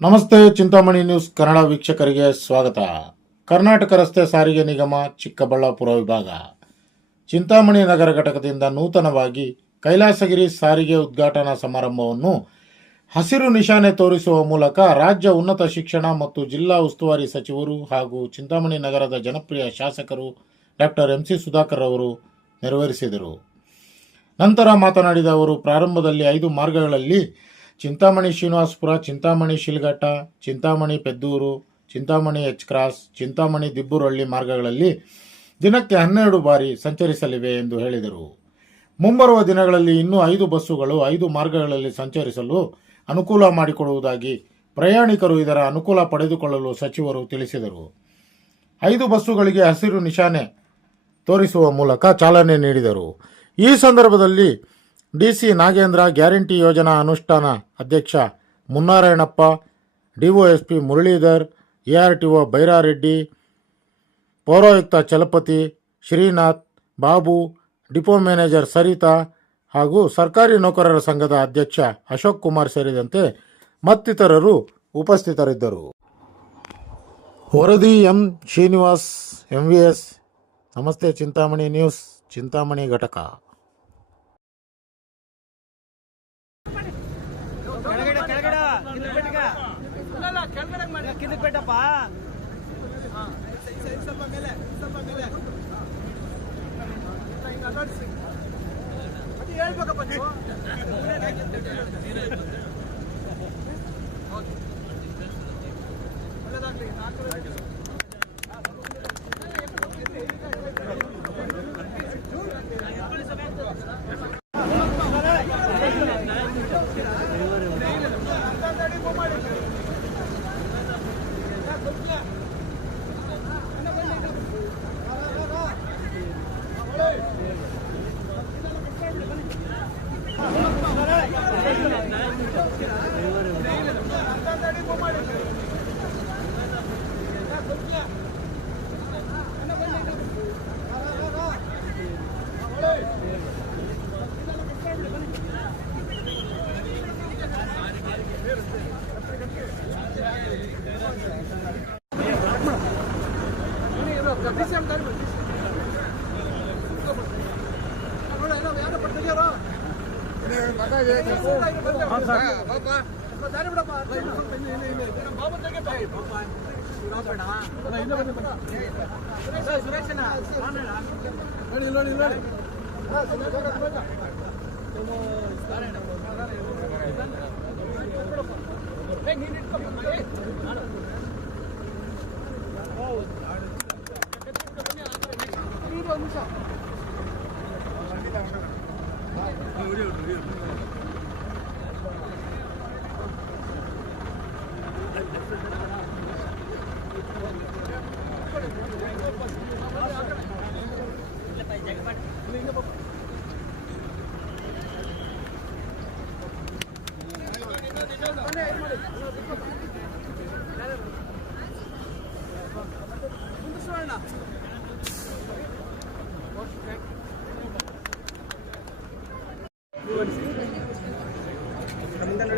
ನಮಸ್ತೆ. ಚಿಂತಾಮಣಿ ನ್ಯೂಸ್ ಕನ್ನಡ ವೀಕ್ಷಕರಿಗೆ ಸ್ವಾಗತ. ಕರ್ನಾಟಕ ರಸ್ತೆ ಸಾರಿಗೆ ನಿಗಮ ಚಿಕ್ಕಬಳ್ಳಾಪುರ ವಿಭಾಗ ಚಿಂತಾಮಣಿ ನಗರ ಘಟಕದಿಂದ ನೂತನವಾಗಿ ಕೈಲಾಸಗಿರಿ ಸಾರಿಗೆ ಉದ್ಘಾಟನಾ ಸಮಾರಂಭವನ್ನು ಹಸಿರು ನಿಶಾನೆ ತೋರಿಸುವ ಮೂಲಕ ರಾಜ್ಯ ಉನ್ನತ ಶಿಕ್ಷಣ ಮತ್ತು ಜಿಲ್ಲಾ ಉಸ್ತುವಾರಿ ಸಚಿವರು ಹಾಗೂ ಚಿಂತಾಮಣಿ ನಗರದ ಜನಪ್ರಿಯ ಶಾಸಕರು ಡಾಕ್ಟರ್ MC ಸುಧಾಕರ್ ಅವರು ನೆರವೇರಿಸಿದರು. ನಂತರ ಮಾತನಾಡಿದ ಅವರು, ಪ್ರಾರಂಭದಲ್ಲಿ 5 ಮಾರ್ಗಗಳಲ್ಲಿ ಚಿಂತಾಮಣಿ ಶ್ರೀನಿವಾಸಪುರ, ಚಿಂತಾಮಣಿ ಶಿಲ್ಘಟ್ಟ, ಚಿಂತಾಮಣಿ ಪೆದ್ದೂರು, ಚಿಂತಾಮಣಿ H ಕ್ರಾಸ್, ಚಿಂತಾಮಣಿ ದಿಬ್ಬುರಹಳ್ಳಿ ಮಾರ್ಗಗಳಲ್ಲಿ ದಿನಕ್ಕೆ 12 ಬಾರಿ ಸಂಚರಿಸಲಿವೆ ಎಂದು ಹೇಳಿದರು. ಮುಂಬರುವ ದಿನಗಳಲ್ಲಿ ಇನ್ನೂ 5 ಬಸ್ಸುಗಳು 5 ಮಾರ್ಗಗಳಲ್ಲಿ ಸಂಚರಿಸಲು ಅನುಕೂಲ ಮಾಡಿಕೊಡುವುದಾಗಿ ಪ್ರಯಾಣಿಕರು ಇದರ ಅನುಕೂಲ ಪಡೆದುಕೊಳ್ಳಲು ಸಚಿವರು ತಿಳಿಸಿದರು. 5 ಬಸ್ಸುಗಳಿಗೆ ಹಸಿರು ನಿಶಾನೆ ತೋರಿಸುವ ಮೂಲಕ ಚಾಲನೆ ನೀಡಿದರು. ಈ ಸಂದರ್ಭದಲ್ಲಿ DC ನಾಗೇಂದ್ರ, ಗ್ಯಾರಂಟಿ ಯೋಜನಾ ಅನುಷ್ಠಾನ ಅಧ್ಯಕ್ಷ ಮುನ್ನಾರಾಯಣಪ್ಪ, DOSP ಮುರಳೀಧರ್, ARTO ಬೈರಾರೆಡ್ಡಿ, ಪೌರಾಯುಕ್ತ ಚಲಪತಿ, ಶ್ರೀನಾಥ್, ಬಾಬು, ಡಿಪೋ ಮ್ಯಾನೇಜರ್ ಸರಿತಾ ಹಾಗೂ ಸರ್ಕಾರಿ ನೌಕರರ ಸಂಘದ ಅಧ್ಯಕ್ಷ ಅಶೋಕ್ ಕುಮಾರ್ ಸೇರಿದಂತೆ ಮತ್ತಿತರರು ಉಪಸ್ಥಿತರಿದ್ದರು. ವರದಿ M. ಶ್ರೀನಿವಾಸ್, MVS. ನಮಸ್ತೆ. ಚಿಂತಾಮಣಿ ನ್ಯೂಸ್, ಚಿಂತಾಮಣಿ ಘಟಕ.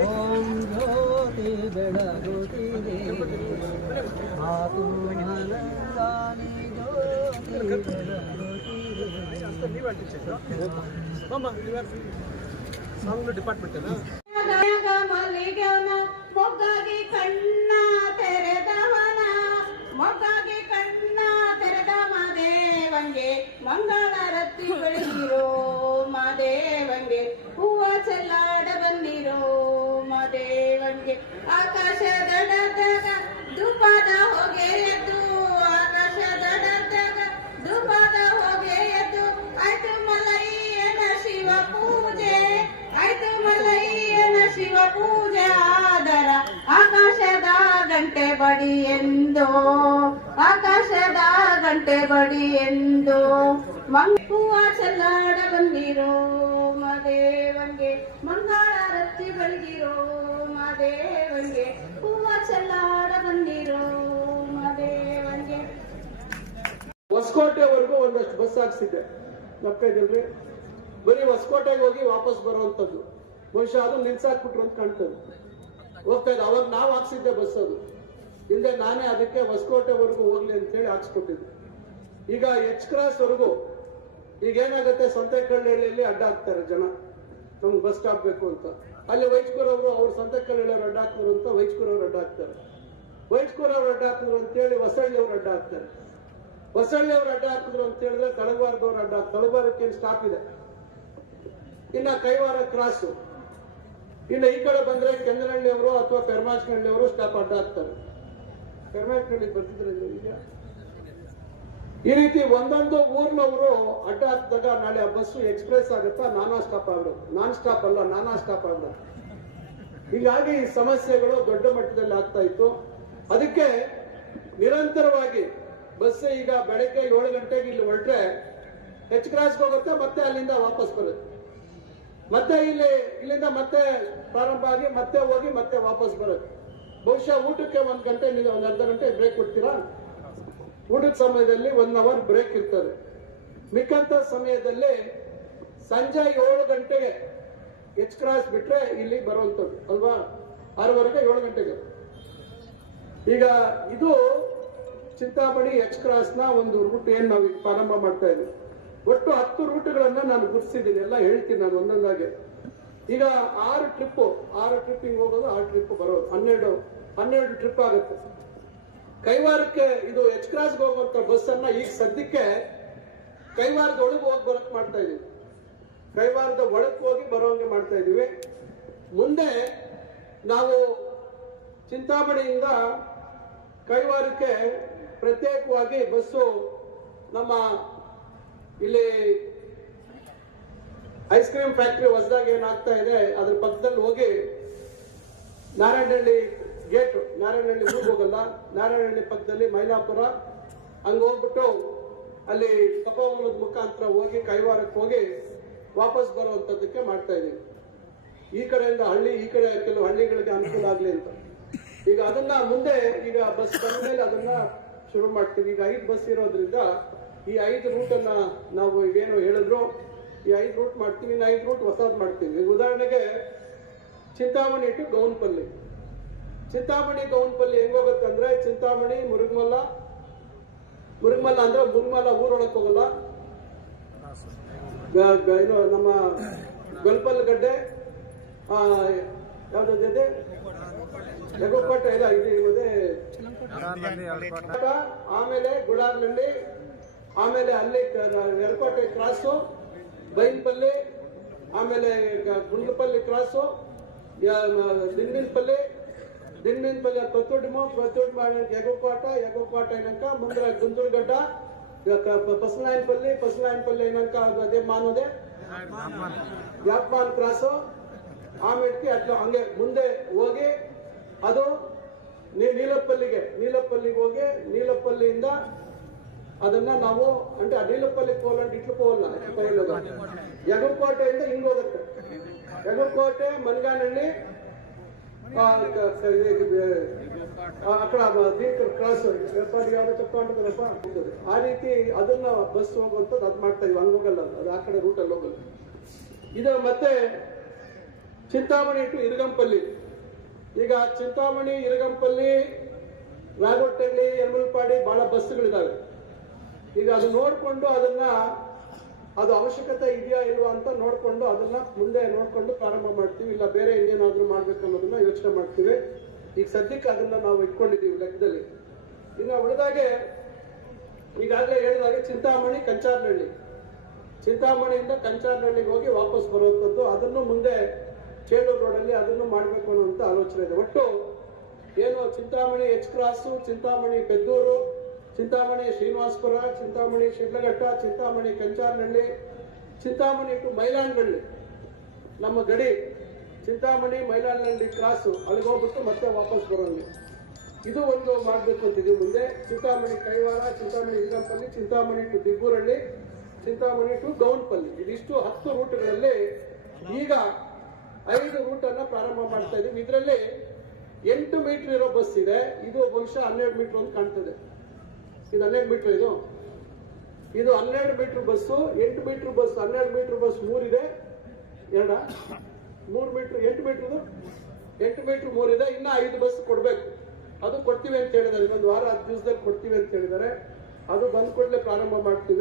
ಓಂ ಜ್ಯೋತಿ ಬೆಳಗುತ್ತಿದೆ, ಮಾತು ಮನಂದಾನಿ ಜ್ಯೋತಿ ಮಲ್ಲಿಗೆವನ ಮೊಗ್ಗಾಗಿ ಕಣ್ಣ ತೆರೆದವನ, ಮೊಗ್ಗಾಗಿ ಕಣ್ಣ ತೆರೆದ ಮಾದೇವಂಗೆ ಮಂಗಳಾರತಿ ಬೆಳಗಿರೋ ಮಾದೇವಂಗೆ, ಹೂವ ಚೆಲ್ಲಾಡ ಬಂದಿರೋ ಮಾದೇವಂಗೆ, ಆಕಾಶದಡದಾಗ ಧೂಪದ ಹೊಗೆ ಎದ್ದು, ಆಕಾಶದಡದಾಗ ಧೂಪದ ಹೊಗೆ ಎದ್ದು, ಆಯ್ತು ಮಲ್ಲಯ್ಯನ ಶಿವ ಪೂಜೆ, ಆಯ್ತು ಮಲ್ಲಯ್ಯನ ಶಿವ ಪೂಜೆ ಆದರ ಆಕಾಶದ ಗಂಟೆ ಬಡಿ ಎಂದು, ಆಕಾಶದ ಗಂಟೆ ಬಡಿ ಎಂದು, ಹೂವ ಚೆಲ್ಲಾಡ ಬಂದಿರೋ ಮಾದೇವಂಗೆ ಮಂಗಳಾರತಿ ಬೆಳಗಿರೋ ಮಾದೇವಂಗೆ, ಹೂವ ಚೆಲ್ಲಾಡ ಬಂದಿರೋ ಮಾದೇವಂಗೆ. ಹೊಸಕೋಟೆವರೆಗೂ ಒಂದಷ್ಟು ಬಸ್ ಹಾಕ್ಸಿದ್ದೆ ನಮ್ಮ ಕೈದಲ್ಲಿ. ಬರೀ ಹೊಸಕೋಟೆಗೆ ಹೋಗಿ ವಾಪಸ್ ಬರುವಂತದ್ದು, ಬಹುಶಃ ಅದು ನಿಲ್ಸಾಕ್ಬಿಟ್ರು ಅಂತ ಕಾಣ್ತದೆ. ಹೋಗ್ತಾ ಇದೆ. ಅವಾಗ ನಾವು ಹಾಕ್ಸಿದ್ದೆ ಬಸ್ ಅದು, ಹಿಂದೆ ನಾನೇ ಅದಕ್ಕೆ ಹೊಸಕೋಟೆವರೆಗೂ ಹೋಗ್ಲಿ ಅಂತ ಹೇಳಿ ಹಾಕ್ಸ್ಕೊಟ್ಟಿದ್ದೆ. ಈಗ ಎಚ್ ಕ್ರಾಸ್ ವರೆಗೂ ಈಗ ಏನಾಗುತ್ತೆ, ಸಂತೆಕಲ್ಲಹಳ್ಳಿಯಲ್ಲಿ ಅಡ್ಡ ಹಾಕ್ತಾರೆ ಜನ, ನಮ್ಗೆ ಬಸ್ ಸ್ಟಾಪ್ ಬೇಕು ಅಂತ. ಅಲ್ಲಿ ವೈಚ್ಕೂರ್ ಅವರು ಅವ್ರು ಸಂತೆಕಲ್ಲಹಳ್ಳಿ ಅಡ್ಡ ಹಾಕ್ತಾರೆ ಅಂತ ವೈಚ್ಕೂರ್ ಅವ್ರು ಅಡ್ಡ ಹಾಕ್ತಾರೆ. ವೈಚ್ಕೂರ್ ಅವ್ರು ಅಡ್ಡ ಹಾಕಿದ್ರು ಅಂತ ಹೇಳಿ ಹೊಸಳ್ಳಿ ಅವ್ರು ಅಡ್ಡ ಹಾಕ್ತಾರೆ. ಹೊಸಳ್ಳಿ ಅವ್ರು ಅಡ್ಡ ಹಾಕಿದ್ರು ಅಂತ ಹೇಳಿದ್ರೆ ತಳವಾರದವ್ರು ಅಡ್ಡ ತಳವಾರಕ್ಕೆ ಸ್ಟಾಪ್ ಇದೆ. ಇನ್ನ ಕೈವಾರ ಕ್ರಾಸು, ಇನ್ನು ಈ ಕಡೆ ಬಂದ್ರೆ ಕೆಂಗನಹಳ್ಳಿ ಅವರು ಅಥವಾ ಪೆರ್ಮಾಚ್ನಹಳ್ಳಿ ಅವರು ಸ್ಟಾಪ್ ಅಡ್ಡ ಹಾಕ್ತಾರೆ. ಪೆರ್ಮಾಚ್ನಹಳ್ಳಿ ಬರ್ತಿದ್ರೆ ಈಗ ಈ ರೀತಿ ಒಂದೊಂದು ಊರ್ನವರು ಅಡ್ಡ ಹಾಕಿದಾಗ ನಾಳೆ ಆ ಬಸ್ಸು ಎಕ್ಸ್ಪ್ರೆಸ್ ಆಗುತ್ತಾ ನಾನಾ ಸ್ಟಾಪ್ ಆಗ್ಬಿಡುತ್ತೆ. ನಾನ್ ಸ್ಟಾಪ್ ಅಲ್ಲ, ನಾನಾ ಸ್ಟಾಪ್ ಆಗ್ಬಿಡುತ್ತೆ. ಹೀಗಾಗಿ ಈ ಸಮಸ್ಯೆಗಳು ದೊಡ್ಡ ಮಟ್ಟದಲ್ಲಿ ಆಗ್ತಾ ಇತ್ತು. ಅದಕ್ಕೆ ನಿರಂತರವಾಗಿ ಬಸ್ ಈಗ ಬೆಳಗ್ಗೆ 7 ಗಂಟೆಗೆ ಇಲ್ಲಿ ಹೊರಟ್ರೆ ಎಚ್ ಕ್ರಾಸ್ಗೆ ಹೋಗುತ್ತೆ, ಮತ್ತೆ ಅಲ್ಲಿಂದ ವಾಪಸ್ ಬರುತ್ತೆ, ಮತ್ತೆ ಇಲ್ಲಿಂದ ಮತ್ತೆ ಪ್ರಾರಂಭ ಆಗಿ ಮತ್ತೆ ಹೋಗಿ ಮತ್ತೆ ವಾಪಸ್ ಬರುತ್ತೆ. ಬಹುಶಃ ಊಟಕ್ಕೆ 1 ಗಂಟೆ ಒಂದು ಅರ್ಧ ಗಂಟೆ ಬ್ರೇಕ್ ಕೊಡ್ತೀರಾ. ಊಟದ ಸಮಯದಲ್ಲಿ 1 ಅವರ್ ಬ್ರೇಕ್ ಇರ್ತದೆ. ಮಿಕ್ಕಂತ ಸಮಯದಲ್ಲಿ ಸಂಜೆ 7 ಗಂಟೆಗೆ ಎಚ್ ಕ್ರಾಸ್ ಬಿಟ್ರೆ ಇಲ್ಲಿ ಬರುವಂತದ್ದು ಅಲ್ವಾ, 6:15 7 ಗಂಟೆಗೆ. ಈಗ ಇದು ಚಿಂತಾಮಣಿ ಎಚ್ ಕ್ರಾಸ್ ನ ಒಂದು ರೂಟ್ ಏನ್ ನಾವು ಪ್ರಾರಂಭ ಮಾಡ್ತಾ ಇದ್ದೀವಿ. ಒಟ್ಟು 10 ರೂಟ್ಗಳನ್ನ ನಾನು ಗುರುತಿಸಿದ್ದೀನಿ, ಎಲ್ಲ ಹೇಳ್ತೀನಿ ನಾನು ಒಂದೊಂದಾಗೆ. ಈಗ 6 ಟ್ರಿಪ್ಪಿಂಗ್ ಹೋಗೋದು, 6 ಟ್ರಿಪ್ ಬರೋದು, 12 ಟ್ರಿಪ್ ಆಗುತ್ತೆ. ಕೈವಾರಕ್ಕೆ ಇದು ಎಚ್ ಕ್ರಾಸ್ಗೆ ಹೋಗುವಂತ ಬಸ್ ಅನ್ನ ಈಗ ಸದ್ಯಕ್ಕೆ ಕೈವಾರದ ಒಳಗೆ ಹೋಗಿ ಬರಕ್ ಮಾಡ್ತಾ ಇದೀವಿ. ಕೈವಾರದ ಒಳಕ್ಕೆ ಹೋಗಿ ಬರೋಂಗೆ ಮಾಡ್ತಾ ಇದೀವಿ. ಮುಂದೆ ನಾವು ಚಿಂತಾಮಣಿಯಿಂದ ಕೈವಾರಕ್ಕೆ ಪ್ರತ್ಯೇಕವಾಗಿ ಬಸ್ಸು ನಮ್ಮ ಇಲ್ಲಿ ಐಸ್ ಕ್ರೀಮ್ ಫ್ಯಾಕ್ಟರಿ ಹೊಸದಾಗಿ ಏನಾಗ್ತಾ ಇದೆ ಅದ್ರ ಪಕ್ಕದಲ್ಲಿ ಹೋಗಿ ನಾರಾಯಣಹಳ್ಳಿ ಗೇಟ್, ನಾರಾಯಣಹಳ್ಳಿ ಊರಿಗೆ ಹೋಗಲ್ಲ, ನಾರಾಯಣಹಳ್ಳಿ ಪಕ್ಕದಲ್ಲಿ ಮೈಲಾಪುರ ಹಂಗ ಹೋಗ್ಬಿಟ್ಟು ಅಲ್ಲಿ ಕಪ್ಪವನದ ಮುಖಾಂತರ ಹೋಗಿ ಕೈವಾರಕ್ಕೆ ಹೋಗಿ ವಾಪಸ್ ಬರುವಂತದ್ದಕ್ಕೆ ಮಾಡ್ತಾ ಇದೀವಿ. ಈ ಕಡೆಯಿಂದ ಹಳ್ಳಿ, ಈ ಕಡೆ ಕೆಲವು ಹಳ್ಳಿಗಳಿಗೆ ಅನುಕೂಲ ಆಗ್ಲಿ ಅಂತ. ಈಗ ಅದನ್ನ ಮುಂದೆ ಈಗ ಬಸ್ ಬಂದ ಮೇಲೆ ಅದನ್ನ ಶುರು ಮಾಡ್ತೀವಿ. ಈಗ 5 ಬಸ್ ಇರೋದ್ರಿಂದ ಈ 5 ರೂಟ್ ಅನ್ನ ನಾವು ಈಗೇನು ಹೇಳಿದ್ರು ಈ 5 ರೂಟ್ ಮಾಡ್ತೀವಿ. ಇನ್ನು 5 ರೂಟ್ ಹೊಸದ್ ಮಾಡ್ತೀವಿ. ಈಗ ಉದಾಹರಣೆಗೆ ಚಿಂತಾಮಣಿ ಟು ಗೌನ್ಪಲ್ಲಿ. ಚಿಂತಾಮಣಿ ಗೌನ್ಪಲ್ಲಿ ಹೆಂಗ್ ಹೋಗುತ್ತಂದ್ರೆ ಚಿಂತಾಮಣಿ ಮುರುಗಮಲ್ಲ ಅಂದ್ರೆ ಮುರುಗಮಲ್ಲ ಊರೊಳಕ್ ಹೋಗಲ್ಲ, ಏನು ನಮ್ಮ ಗೊಲ್ಪಲ್ ಗಡ್ಡೆ ಯಾವ್ದಿದೆ ಯಗೋಕೋಟೆ ಇಲ್ಲ ಇದೆ, ಆಮೇಲೆ ಗುಡಾರ್ನಹಳ್ಳಿ, ಆಮೇಲೆ ಅಲ್ಲಿ ಯರಕೋಟೆ ಕ್ರಾಸು, ಬೈನ್ಪಲ್ಲಿ, ಆಮೇಲೆ ಗುಂಡ್ಲಪಲ್ಲಿ ಕ್ರಾಸು, ದಿಂಡಿನಪಲ್ಲಿ ಪತ್ತೋಡಿ ಮಾಡಿ ಯಗೋಕೋಟ ಏನಂಕ ಮುಂದೆ ಗುಂದೂರ್ಗಡ್ಡ, ಪಸನಾಯನಪಲ್ಲಿ ಏನಂಕ ಅದೇ ಮಾನೋದೆ ಯಾಪ್ಮಾನ್ ಕ್ರಾಸು, ಆಮೇಲೆ ಅಟ್ಲ ಹಂಗೆ ಮುಂದೆ ಹೋಗಿ ಅದು ನೀಲಪ್ಪಲ್ಲಿಗೆ ಹೋಗಿ ನೀಲಪ್ಪಲ್ಲಿಯಿಂದ ಅದನ್ನ ನಾವು ಅಂದ್ರೆ ನೀಲಪ್ಪಲ್ಲಿ ಕೋಲಂಡ್ ಇಟ್ಲು ಹೋಗಲ್ಲ, ಯಗಕೋಟೆಯಿಂದ ಹಿಂಗ್ ಹೋಗುತ್ತೆ. ಯಗಕೋಟೆ ಮನ್ಗಾನಹಳ್ಳಿ ಅక్కడ ಕ್ರಾಸ್ ಯಾವ್ದು ತಪ್ಪ. ಆ ರೀತಿ ಅದನ್ನ ಬಸ್ ಹೋಗುವಂಥದ್ದು ಅದ್ ಮಾಡ್ತಾ ಇದೀವಿ. ಹಂಗ ಹೋಗಲ್ಲ, ಅದು ಆ ಕಡೆ ರೂಟಲ್ಲಿ ಹೋಗಲ್ಲ. ಇದು ಮತ್ತೆ ಚಿಂತಾಮಣಿ ಟು ಇರಗಂಪಲ್ಲಿ. ಈಗ ಚಿಂತಾಮಣಿ, ಇರಗಂಪಲ್ಲಿ, ರಾಗೋಟಹಳ್ಳಿ, ಯಮಲ್ಪಾಡಿ ಬಹಳ ಬಸ್ಗಳಿದಾವೆ. ಈಗ ಅದು ನೋಡ್ಕೊಂಡು ಅದನ್ನ ಅದು ಅವಶ್ಯಕತೆ ಇದೆಯಾ ಇಲ್ವಾ ಅಂತ ನೋಡ್ಕೊಂಡು ಅದನ್ನ ಮುಂದೆ ನೋಡ್ಕೊಂಡು ಪ್ರಾರಂಭ ಮಾಡ್ತೀವಿ. ಇಲ್ಲ ಬೇರೆ ಇನ್ನೇನಾದ್ರೂ ಮಾಡ್ಬೇಕು ಅನ್ನೋದನ್ನ ಯೋಚನೆ ಮಾಡ್ತೀವಿ. ಈಗ ಸದ್ಯಕ್ಕೆ ಅದನ್ನ ನಾವು ಇಟ್ಕೊಂಡಿದೀವಿ ಲೆಕ್ಕದಲ್ಲಿ. ಇನ್ನು ಉಳಿದಾಗೆ ಈಗಾಗಲೇ ಹೇಳಿದಾಗೆ ಚಿಂತಾಮಣಿ ಕಂಚಾರ್ನಹಳ್ಳಿ, ಚಿಂತಾಮಣಿಯಿಂದ ಕಂಚಾರ್ನಹಳ್ಳಿಗೆ ಹೋಗಿ ವಾಪಸ್ ಬರುವಂಥದ್ದು, ಅದನ್ನು ಮುಂದೆ ಚೇಳೂರು ರೋಡಲ್ಲಿ ಅದನ್ನು ಮಾಡಬೇಕು ಅನ್ನುವಂತ ಆಲೋಚನೆ ಇದೆ. ಒಟ್ಟು ಏನು Chintamani H cross, Chintamani Peddur, Chintamani Srinivaspur, Chintamani Sidlaghatta, Chintamani Kancharnahalli, Chintamani to Mylanahalli ನಮ್ಮ ಗಡಿ, ಚಿಂತಾಮಣಿ ಮೈಲಾನಹಳ್ಳಿ ಕ್ರಾಸು ಅಲ್ಲಿಗೆ ಹೋಗ್ಬಿಟ್ಟು ಮತ್ತೆ ವಾಪಸ್ ಬರೋಂಗೆ ಇದು ಒಂದು ಮಾಡಬೇಕು ಅಂತಿದ್ದೀವಿ ಮುಂದೆ. ಚಿಂತಾಮಣಿ ಕೈವಾರ, ಚಿಂತಾಮಣಿ ಇರಗಂಪಲ್ಲಿ, ಚಿಂತಾಮಣಿ ಟು ದಿಬ್ಬೂರಹಳ್ಳಿ, ಚಿಂತಾಮಣಿ ಟು ಗೌನ್ಪಲ್ಲಿ, ಇದಿಷ್ಟು 10 ರೂಟ್ಗಳಲ್ಲಿ ಈಗ 5 ರೂಟ್ ಅನ್ನ ಪ್ರಾರಂಭ ಮಾಡ್ತಾ ಇದೀವಿ. ಇದರಲ್ಲಿ 8 ಮೀಟರ್ ಇರೋ ಬಸ್ ಇದೆ. ಇದು ಬಹುಶಃ 12 ಮೀಟರ್ ಅಂತ ಕಾಣ್ತದೆ. ಇದು 12 ಮೀಟರ್, ಇದು 12 metre bus. 8 metre bus, 12 metre bus 3 ಇದೆ. 3 ಮೀಟರ್ 8 ಮೀಟರ್ 8 ಮೀಟರ್ 3 ಇದೆ, ಇನ್ನ 5 ಬಸ್ ಕೊಡ್ಬೇಕು. ಅದು ಕೊಡ್ತೀವಿ ಅಂತ ಹೇಳಿದ್ದಾರೆ, ಇನ್ನೊಂದು ವಾರ 10 ದಿವಸದಲ್ಲಿ ಕೊಡ್ತೀವಿ ಅಂತ ಹೇಳಿದ್ದಾರೆ. ಅದು ಬಂದ್ ಕೂಡಲೇ ಪ್ರಾರಂಭ ಮಾಡ್ತೀವಿ.